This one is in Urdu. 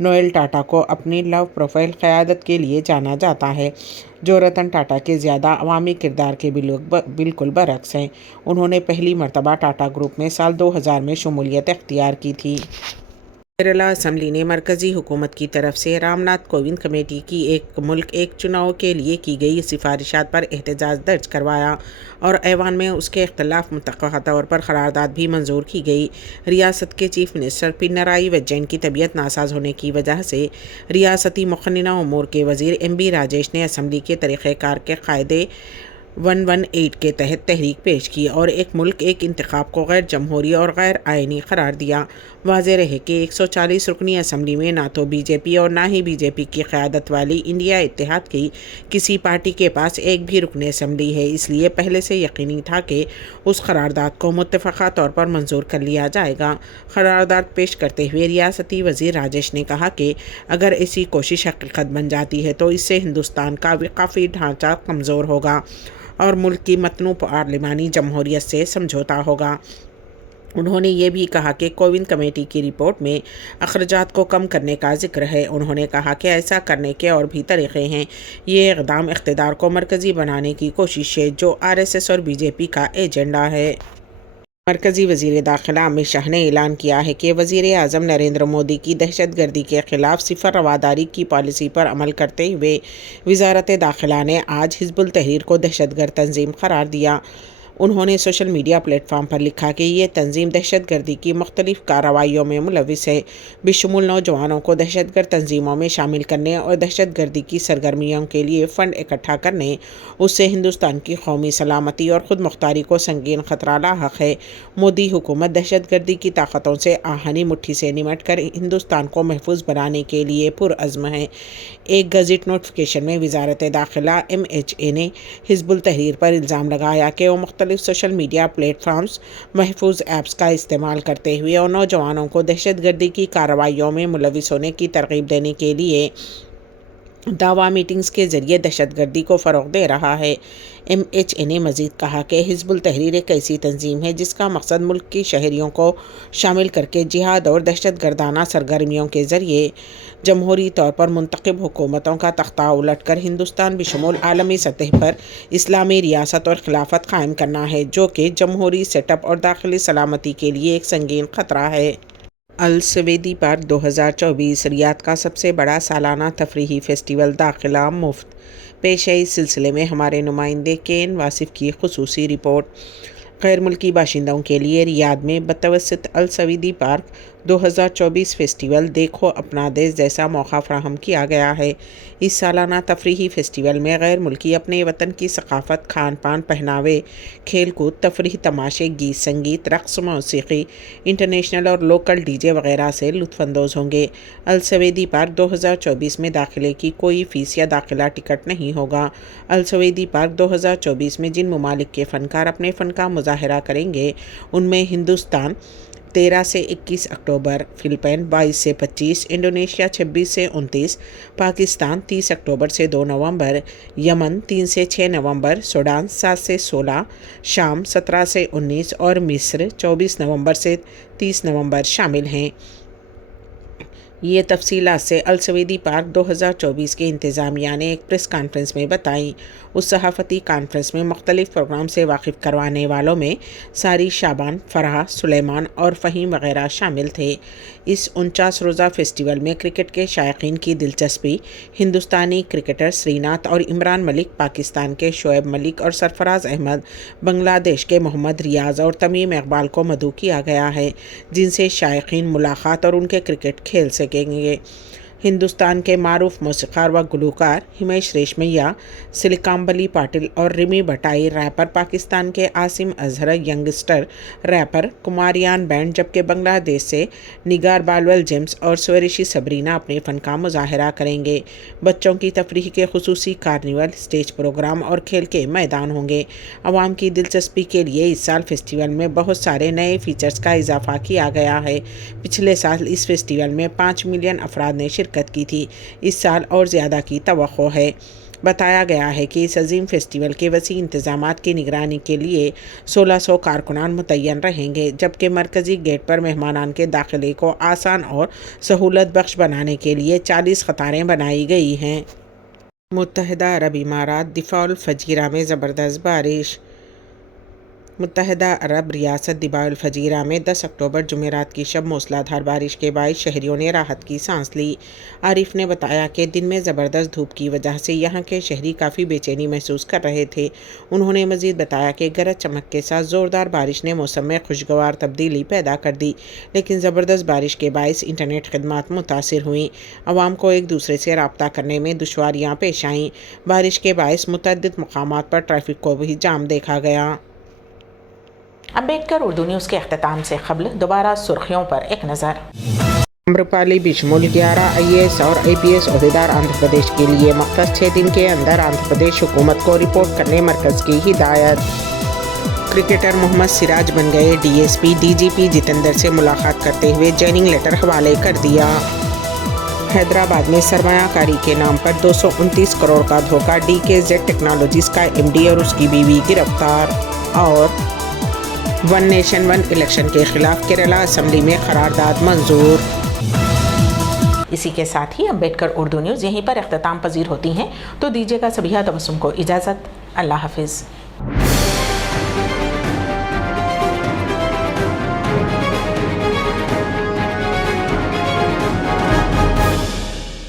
نوئل ٹاٹا کو اپنی لو پروفائل قیادت کے لیے جانا جاتا ہے، جو رتن ٹاٹا کے زیادہ عوامی کردار کے بالکل برعکس ہیں۔ انہوں نے پہلی مرتبہ ٹاٹا گروپ میں سال 2000 میں شمولیت اختیار کی تھی۔ کیرلا اسمبلی نے مرکزی حکومت کی طرف سے رام ناتھ کووند کمیٹی کی ایک ملک ایک چناؤ کے لیے کی گئی سفارشات پر احتجاج درج کروایا اور ایوان میں اس کے خلاف متفقہ طور پر قرارداد بھی منظور کی گئی۔ ریاست کے چیف منسٹر پنرائی وجین کی طبیعت ناساز ہونے کی وجہ سے ریاستی مقننہ امور کے وزیر ایم بی راجیش نے اسمبلی کے طریقہ کار کے قاعدے 118 کے تحت تحریک پیش کی اور ایک ملک ایک انتخاب کو غیر جمہوری اور غیر آئینی قرار دیا۔ واضح رہے کہ 140 رکنی اسمبلی میں نہ تو بی جے پی اور نہ ہی بی جے پی کی قیادت والی انڈیا اتحاد کی کسی پارٹی کے پاس ایک بھی رکن اسمبلی ہے، اس لیے پہلے سے یقینی تھا کہ اس قرارداد کو متفقہ طور پر منظور کر لیا جائے گا۔ قرارداد پیش کرتے ہوئے ریاستی وزیر راجیش نے کہا کہ اگر ایسی کوشش حقیقت بن جاتی ہے تو اس سے ہندوستان کا وقافی ڈھانچہ کمزور ہوگا اور ملک کی متنوع پارلیمانی جمہوریت سے سمجھوتا ہوگا۔ انہوں نے یہ بھی کہا کہ کووند کمیٹی کی رپورٹ میں اخراجات کو کم کرنے کا ذکر ہے۔ انہوں نے کہا کہ ایسا کرنے کے اور بھی طریقے ہیں۔ یہ اقدام اقتدار کو مرکزی بنانے کی کوشش ہے، جو RSS اور بی جے پی کا ایجنڈا ہے۔ مرکزی وزیر داخلہ امت شاہ نے اعلان کیا ہے کہ وزیر اعظم نریندر مودی کی دہشت گردی کے خلاف صفر رواداری کی پالیسی پر عمل کرتے ہوئے وزارت داخلہ نے آج حزب التحریر کو دہشت گرد تنظیم قرار دیا۔ انہوں نے سوشل میڈیا پلیٹ فارم پر لکھا کہ یہ تنظیم دہشت گردی کی مختلف کارروائیوں میں ملوث ہے، بشمول نوجوانوں کو دہشت گرد تنظیموں میں شامل کرنے اور دہشت گردی کی سرگرمیوں کے لیے فنڈ اکٹھا کرنے۔ اس سے ہندوستان کی قومی سلامتی اور خود مختاری کو سنگین خطرہ لاحق ہے۔ مودی حکومت دہشت گردی کی طاقتوں سے آہنی مٹھی سے نمٹ کر ہندوستان کو محفوظ بنانے کے لیے پرعزم ہے۔ ایک گزٹ نوٹیفیکیشن میں وزارت داخلہ MHA نے حزب التحریر پر الزام لگایا کہ وہ مختلف سوشل میڈیا پلیٹ فارمز، محفوظ ایپس کا استعمال کرتے ہوئے اور نوجوانوں کو دہشت گردی کی کارروائیوں میں ملوث ہونے کی ترغیب دینے کے لیے دعوی میٹنگز کے ذریعے دہشت گردی کو فروغ دے رہا ہے۔ MHA نے مزید کہا کہ حزب التحریر ایک ایسی تنظیم ہے جس کا مقصد ملک کی شہریوں کو شامل کر کے جہاد اور دہشت گردانہ سرگرمیوں کے ذریعے جمہوری طور پر منتخب حکومتوں کا تختہ الٹ کر ہندوستان بشمول عالمی سطح پر اسلامی ریاست اور خلافت قائم کرنا ہے، جو کہ جمہوری سیٹ اپ اور داخلی سلامتی کے لیے ایک سنگین خطرہ ہے۔ السویدی پارک 2024 ریاض کا سب سے بڑا سالانہ تفریحی فیسٹیول داخلہ مفت۔ پیش ہے اس سلسلے میں ہمارے نمائندے KN واصف کی خصوصی رپورٹ۔ غیر ملکی باشندوں کے لیے ریاض میں بتوسط السویدی پارک 2024 فیسٹیول دیکھو اپنا دیش جیسا موقع فراہم کیا گیا ہے۔ اس سالانہ تفریحی فیسٹیول میں غیر ملکی اپنے وطن کی ثقافت، کھان پان، پہناوے، کھیل کود، تفریح، تماشے، گیت سنگیت، رقص، موسیقی، انٹرنیشنل اور لوکل DJ وغیرہ سے لطف اندوز ہوں گے۔ السویدی پارک 2024 میں داخلے کی کوئی فیس یا داخلہ ٹکٹ نہیں ہوگا۔ السویدی پارک 2024 میں جن ممالک کے فنکار اپنے فن کا مظاہرہ کریں گے ان میں ہندوستان 13 سے 21 اکتوبر، فلپائن 22 سے 25، انڈونیشیا 26 سے 29، پاکستان 30 اکتوبر سے 2 نومبر، یمن 3 سے 6 نومبر، سوڈان 7 سے 16، شام 17 سے 19 اور مصر 24 نومبر سے 30 نومبر شامل ہیں۔ یہ تفصیلات سے السویدی پارک 2024 کے انتظامیہ نے ایک پریس کانفرنس میں بتائیں۔ اس صحافتی کانفرنس میں مختلف پروگرام سے واقف کروانے والوں میں ساری شعبان، فرح، سلیمان اور فہیم وغیرہ شامل تھے۔ اس 49 روزہ فیسٹیول میں کرکٹ کے شائقین کی دلچسپی، ہندوستانی کرکٹر سری ناتھ اور عمران ملک، پاکستان کے شعیب ملک اور سرفراز احمد، بنگلہ دیش کے محمد ریاض اور تمیم اقبال کو مدعو کیا گیا ہے، جن سے شائقین ملاقات اور ان کے کرکٹ کھیل سکیں گے۔ ہندوستان کے معروف موسیقار و گلوکار ہمیش ریشمیا، سلیکامبلی پاٹل اور ریمی بھٹائی ریپر، پاکستان کے Asim Azhar youngster rapper, Khumariyaan band, جبکہ بنگلہ دیش سے نگار بالول جیمز اور سویریشی سبرینا اپنے فن کا مظاہرہ کریں گے۔ بچوں کی تفریح کے خصوصی کارنیول، اسٹیج پروگرام اور کھیل کے میدان ہوں گے۔ عوام کی دلچسپی کے لیے اس سال فیسٹیول میں بہت سارے نئے فیچرز کا اضافہ کیا گیا ہے۔ پچھلے سال اس فیسٹیول میں 5 ملین افراد نے شرکت کی تھی، اس سال اور زیادہ کی توقع ہے۔ بتایا گیا ہے کہ اس عظیم فیسٹیول کے وسیع انتظامات کی نگرانی کے لیے 1600 کارکنان متعین رہیں گے، جبکہ مرکزی گیٹ پر مہمانان کے داخلے کو آسان اور سہولت بخش بنانے کے لیے 40 قطاریں بنائی گئی ہیں۔ متحدہ عرب امارات دفاع الفجیرہ میں زبردست بارش۔ متحدہ عرب ریاست دباء الفجیرہ میں 10 اکتوبر جمعرات کی شب موسلادھار بارش کے باعث شہریوں نے راحت کی سانس لی۔ عارف نے بتایا کہ دن میں زبردست دھوپ کی وجہ سے یہاں کے شہری کافی بے چینی محسوس کر رہے تھے۔ انہوں نے مزید بتایا کہ گرج چمک کے ساتھ زوردار بارش نے موسم میں خوشگوار تبدیلی پیدا کر دی، لیکن زبردست بارش کے باعث انٹرنیٹ خدمات متاثر ہوئیں۔ عوام کو ایک دوسرے سے رابطہ کرنے میں دشواریاں پیش آئیں۔ بارش کے باعث متعدد مقامات پر ٹریفک کو بھی جام دیکھا گیا۔ امبیڈکر اردو نیوز کے اختتام سے قبل دوبارہ سرخیوں پر ایک نظر۔ امرپالی بشمول 11 IAS اور IPS عہدیدار آندھرا پردیش کے لیے مختص 6 دن کے اندر آندھرا پردیش حکومت کو رپورٹ کرنے مرکز کی ہدایت۔ کرکٹر محمد سراج بن گئے DSP، DGP جتیندر سے ملاقات کرتے ہوئے جوائننگ لیٹر حوالے کر دیا۔ حیدرآباد میں سرمایہ کاری کے نام پر 229 کروڑ کا دھوکہ، DKZ ٹیکنالوجیز کا MD اور اس کی بیوی گرفتار۔ اور ون نیشن ون الیکشن کے خلاف کیرلا اسمبلی میں قرارداد منظور۔ اسی کے ساتھ ہی امبیڈکر اردو نیوز یہیں پر اختتام پذیر ہوتی ہیں، تو دیجیے گا سبیہ تبسم کو اجازت۔ اللہ حافظ۔